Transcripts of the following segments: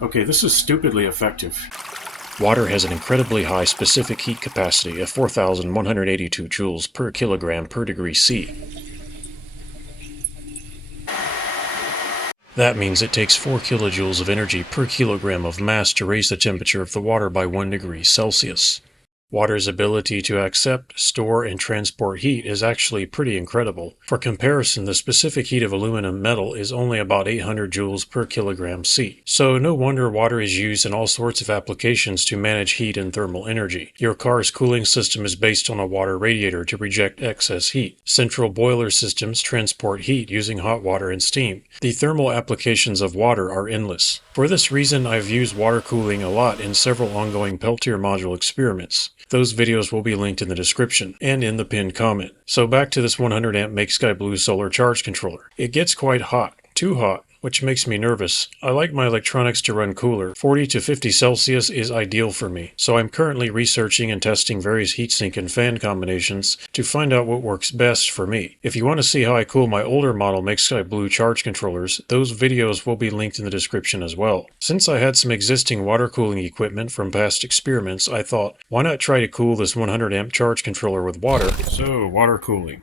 Okay, this is stupidly effective. Water has an incredibly high specific heat capacity of 4,182 joules per kilogram per degree C. That means it takes 4 kilojoules of energy per kilogram of mass to raise the temperature of the water by 1 degree Celsius. Water's ability to accept, store, and transport heat is actually pretty incredible. For comparison, the specific heat of aluminum metal is only about 800 joules per kilogram C. So no wonder water is used in all sorts of applications to manage heat and thermal energy. Your car's cooling system is based on a water radiator to reject excess heat. Central boiler systems transport heat using hot water and steam. The thermal applications of water are endless. For this reason, I've used water cooling a lot in several ongoing Peltier module experiments. Those videos will be linked in the description and in the pinned comment. So back to this 100 amp MakeSkyBlue solar charge controller. It gets quite hot, too hot, which makes me nervous. I like my electronics to run cooler. 40 to 50 Celsius is ideal for me, so I'm currently researching and testing various heatsink and fan combinations to find out what works best for me. If you want to see how I cool my older model MakeSkyBlue charge controllers, those videos will be linked in the description as well. Since I had some existing water cooling equipment from past experiments, I thought, why not try to cool this 100 amp charge controller with water? So, water cooling.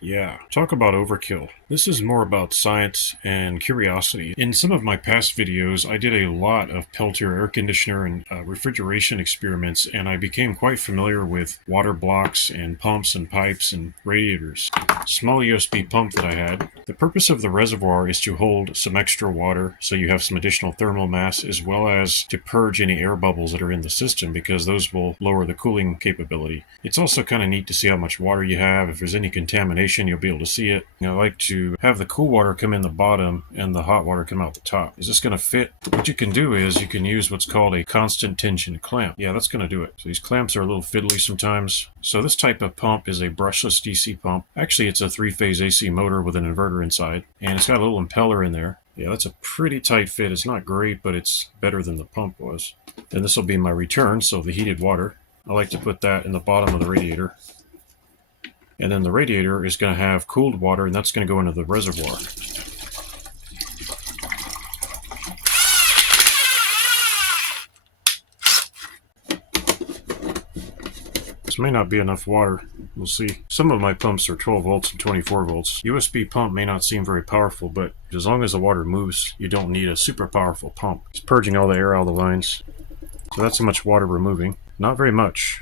Yeah, talk about overkill. This is more about science and curiosity. In some of my past videos, I did a lot of Peltier air conditioner and refrigeration experiments, and I became quite familiar with water blocks and pumps and pipes and radiators. Small USB pump that I had. The purpose of the reservoir is to hold some extra water so you have some additional thermal mass, as well as to purge any air bubbles that are in the system, because those will lower the cooling capability. It's also kind of neat to see how much water you have. If there's any contamination, you'll be able to see it. I like to have the cool water come in the bottom and the hot water come out the top. Is this going to fit? What you can do is you can use what's called a constant tension clamp. Yeah, that's going to do it. So these clamps are a little fiddly sometimes. So this type of pump is a brushless DC pump. Actually, it's a 3-phase AC motor with an inverter inside, and it's got a little impeller in there. Yeah, that's a pretty tight fit. It's not great, but it's better than the pump was. And this will be my return, so the heated water. I like to put that in the bottom of the radiator. And then the radiator is going to have cooled water, and that's going to go into the reservoir. This may not be enough water. We'll see. Some of my pumps are 12 volts and 24 volts. USB pump may not seem very powerful, but as long as the water moves, you don't need a super powerful pump. It's purging all the air out of the lines. So that's how much water we're moving. Not very much.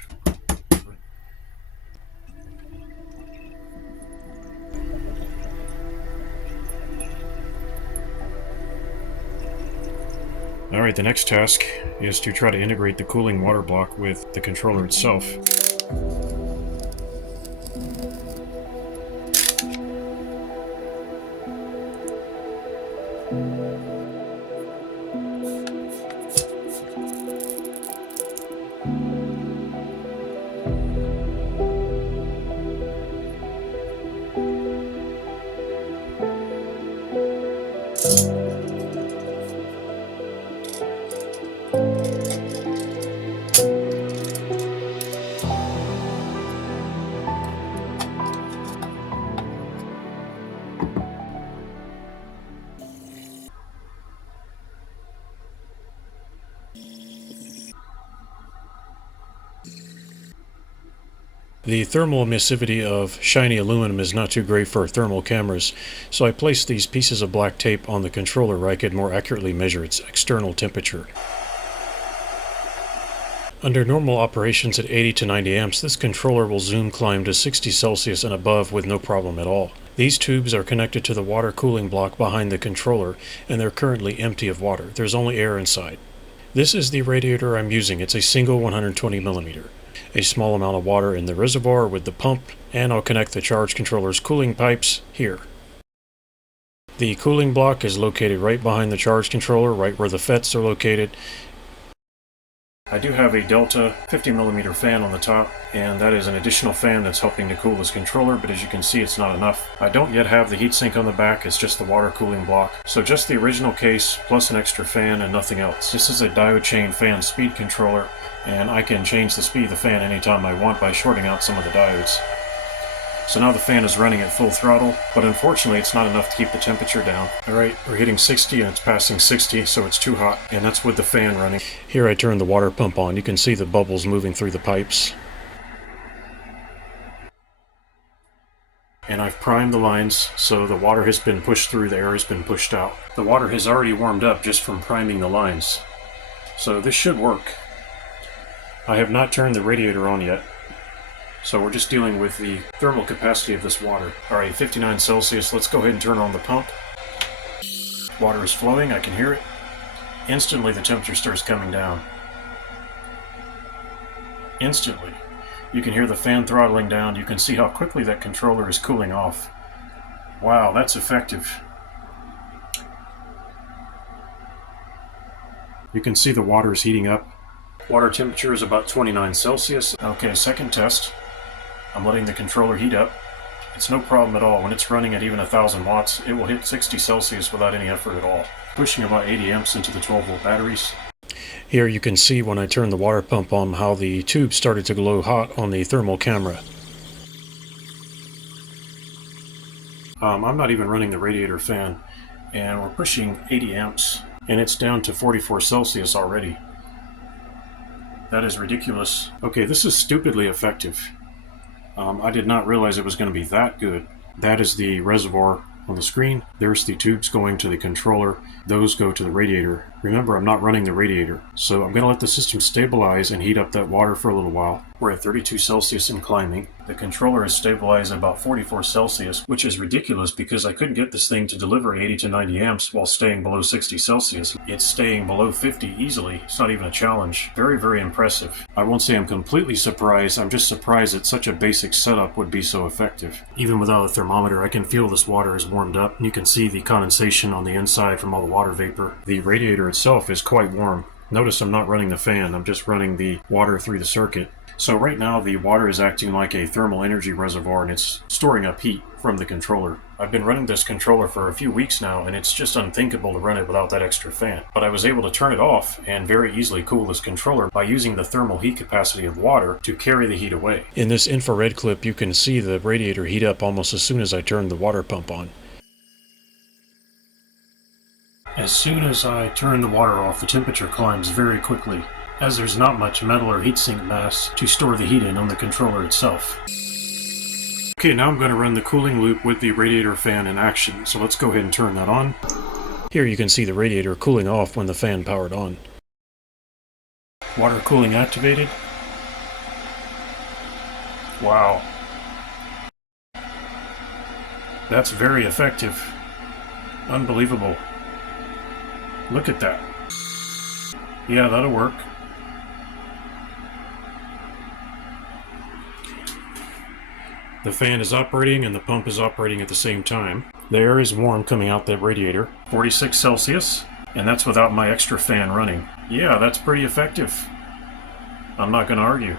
Alright, the next task is to try to integrate the cooling water block with the controller itself. The thermal emissivity of shiny aluminum is not too great for thermal cameras, so I placed these pieces of black tape on the controller where I could more accurately measure its external temperature. Under normal operations at 80 to 90 amps, this controller will zoom climb to 60 Celsius and above with no problem at all. These tubes are connected to the water cooling block behind the controller, and they're currently empty of water. There's only air inside. This is the radiator I'm using. It's a single 120 millimeter. A small amount of water in the reservoir with the pump, and I'll connect the charge controller's cooling pipes here. The cooling block is located right behind the charge controller, right where the FETs are located. I do have a Delta 50mm fan on the top, and that is an additional fan that's helping to cool this controller, but as you can see, it's not enough. I don't yet have the heatsink on the back, it's just the water cooling block. So just the original case, plus an extra fan and nothing else. This is a diode chain fan speed controller, and I can change the speed of the fan anytime I want by shorting out some of the diodes. So now the fan is running at full throttle, but unfortunately it's not enough to keep the temperature down. Alright, we're hitting 60 and it's passing 60, so it's too hot, and that's with the fan running. Here I turn the water pump on. You can see the bubbles moving through the pipes. And I've primed the lines, so the water has been pushed through, the air has been pushed out. The water has already warmed up just from priming the lines, so this should work. I have not turned the radiator on yet, so we're just dealing with the thermal capacity of this water. Alright, 59 Celsius, let's go ahead and turn on the pump. Water is flowing, I can hear it. Instantly the temperature starts coming down. Instantly. You can hear the fan throttling down. You can see how quickly that controller is cooling off. Wow, that's effective. You can see the water is heating up. Water temperature is about 29 Celsius. Okay, second test. I'm letting the controller heat up. It's no problem at all. When it's running at even 1000 watts, it will hit 60 Celsius without any effort at all. Pushing about 80 amps into the 12-volt batteries. Here you can see when I turn the water pump on how the tube started to glow hot on the thermal camera. I'm not even running the radiator fan, and we're pushing 80 amps, and it's down to 44 Celsius already. That is ridiculous. Okay, this is stupidly effective. I did not realize it was going to be that good. That is the reservoir on the screen. There's the tubes going to the controller. Those go to the radiator. Remember, I'm not running the radiator, so I'm going to let the system stabilize and heat up that water for a little while. We're at 32 Celsius and climbing. The controller is stabilized at about 44 Celsius, which is ridiculous because I couldn't get this thing to deliver 80 to 90 amps while staying below 60 Celsius. It's staying below 50 easily. It's not even a challenge. Very, very impressive. I won't say I'm completely surprised. I'm just surprised that such a basic setup would be so effective. Even without a thermometer, I can feel this water is warmed up, and you can see the condensation on the inside from all the water vapor. The radiator itself is quite warm. Notice I'm not running the fan, I'm just running the water through the circuit. So right now the water is acting like a thermal energy reservoir and it's storing up heat from the controller. I've been running this controller for a few weeks now and it's just unthinkable to run it without that extra fan. But I was able to turn it off and very easily cool this controller by using the thermal heat capacity of water to carry the heat away. In this infrared clip you can see the radiator heat up almost as soon as I turned the water pump on. As soon as I turn the water off, the temperature climbs very quickly, as there's not much metal or heatsink mass to store the heat in on the controller itself. Okay, now I'm going to run the cooling loop with the radiator fan in action, so let's go ahead and turn that on. Here you can see the radiator cooling off when the fan powered on. Water cooling activated. Wow. That's very effective. Unbelievable. Look at that. Yeah, that'll work. The fan is operating and the pump is operating at the same time. The air is warm coming out that radiator. 46 Celsius, and that's without my extra fan running. Yeah, that's pretty effective. I'm not going to argue.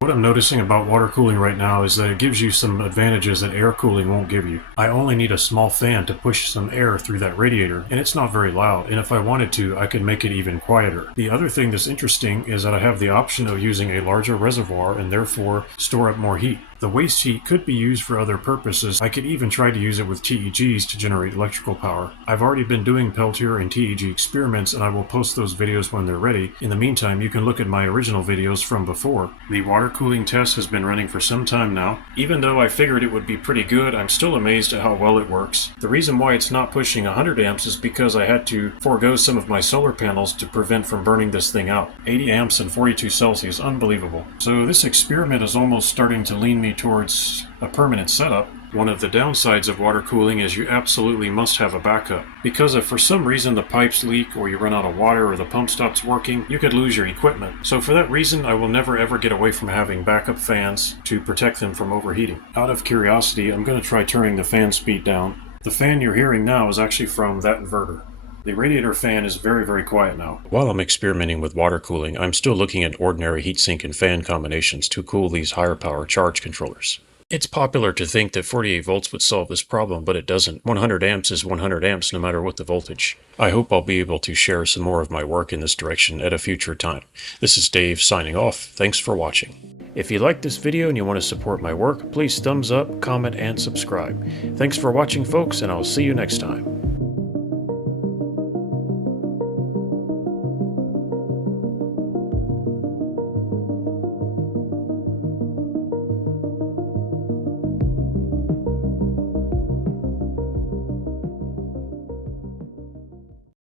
What I'm noticing about water cooling right now is that it gives you some advantages that air cooling won't give you. I only need a small fan to push some air through that radiator, and it's not very loud, and if I wanted to, I could make it even quieter. The other thing that's interesting is that I have the option of using a larger reservoir and therefore store up more heat. The waste heat could be used for other purposes. I could even try to use it with TEGs to generate electrical power. I've already been doing Peltier and TEG experiments and I will post those videos when they're ready. In the meantime, you can look at my original videos from before. The water cooling test has been running for some time now. Even though I figured it would be pretty good, I'm still amazed at how well it works. The reason why it's not pushing 100 amps is because I had to forego some of my solar panels to prevent from burning this thing out. 80 amps and 42 Celsius, unbelievable. So this experiment is almost starting to lean me towards a permanent setup. One of the downsides of water cooling is you absolutely must have a backup. Because if for some reason the pipes leak or you run out of water or the pump stops working, you could lose your equipment. So for that reason, I will never ever get away from having backup fans to protect them from overheating. Out of curiosity, I'm going to try turning the fan speed down. The fan you're hearing now is actually from that inverter. The radiator fan is very, very quiet now. While I'm experimenting with water cooling, I'm still looking at ordinary heatsink and fan combinations to cool these higher power charge controllers. It's popular to think that 48 volts would solve this problem, but it doesn't. 100 amps is 100 amps no matter what the voltage. I hope I'll be able to share some more of my work in this direction at a future time. This is Dave signing off. Thanks for watching. If you liked this video and you want to support my work, please thumbs up, comment, and subscribe. Thanks for watching, folks, and I'll see you next time.